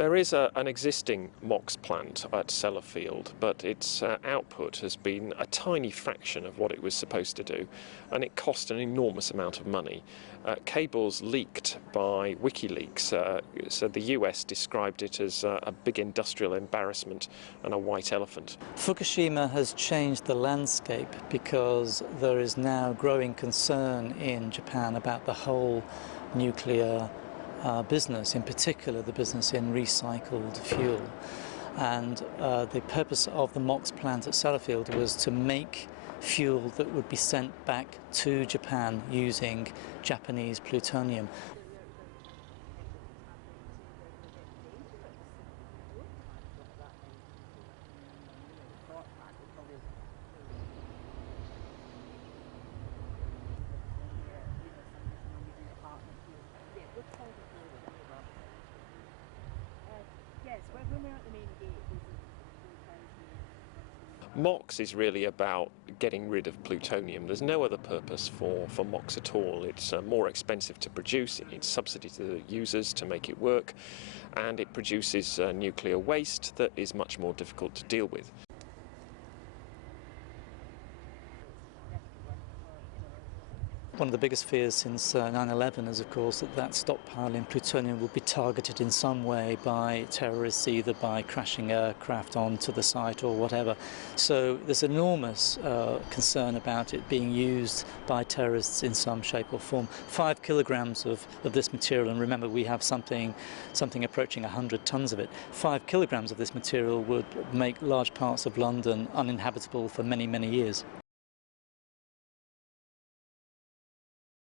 There is an existing MOX plant at Sellafield, but its output has been a tiny fraction of what it was supposed to do, and it cost an enormous amount of money. Cables leaked by WikiLeaks, so the US described it as a big industrial embarrassment and a white elephant. Fukushima has changed the landscape because there is now growing concern in Japan about the whole nuclear business, in particular the business in recycled fuel. And the purpose of the MOX plant at Sellafield was to make fuel that would be sent back to Japan using Japanese plutonium. MOX is really about getting rid of plutonium. There's no other purpose for MOX at all. It's more expensive to produce, it needs subsidy to the users to make it work, and it produces nuclear waste that is much more difficult to deal with. One of the biggest fears since 9/11 is, of course, that stockpiling plutonium will be targeted in some way by terrorists, either by crashing aircraft onto the site or whatever. So there's enormous concern about it being used by terrorists in some shape or form. 5 kilograms of this material, and remember we have something approaching 100 tons of it. 5 kilograms of this material would make large parts of London uninhabitable for many, many years.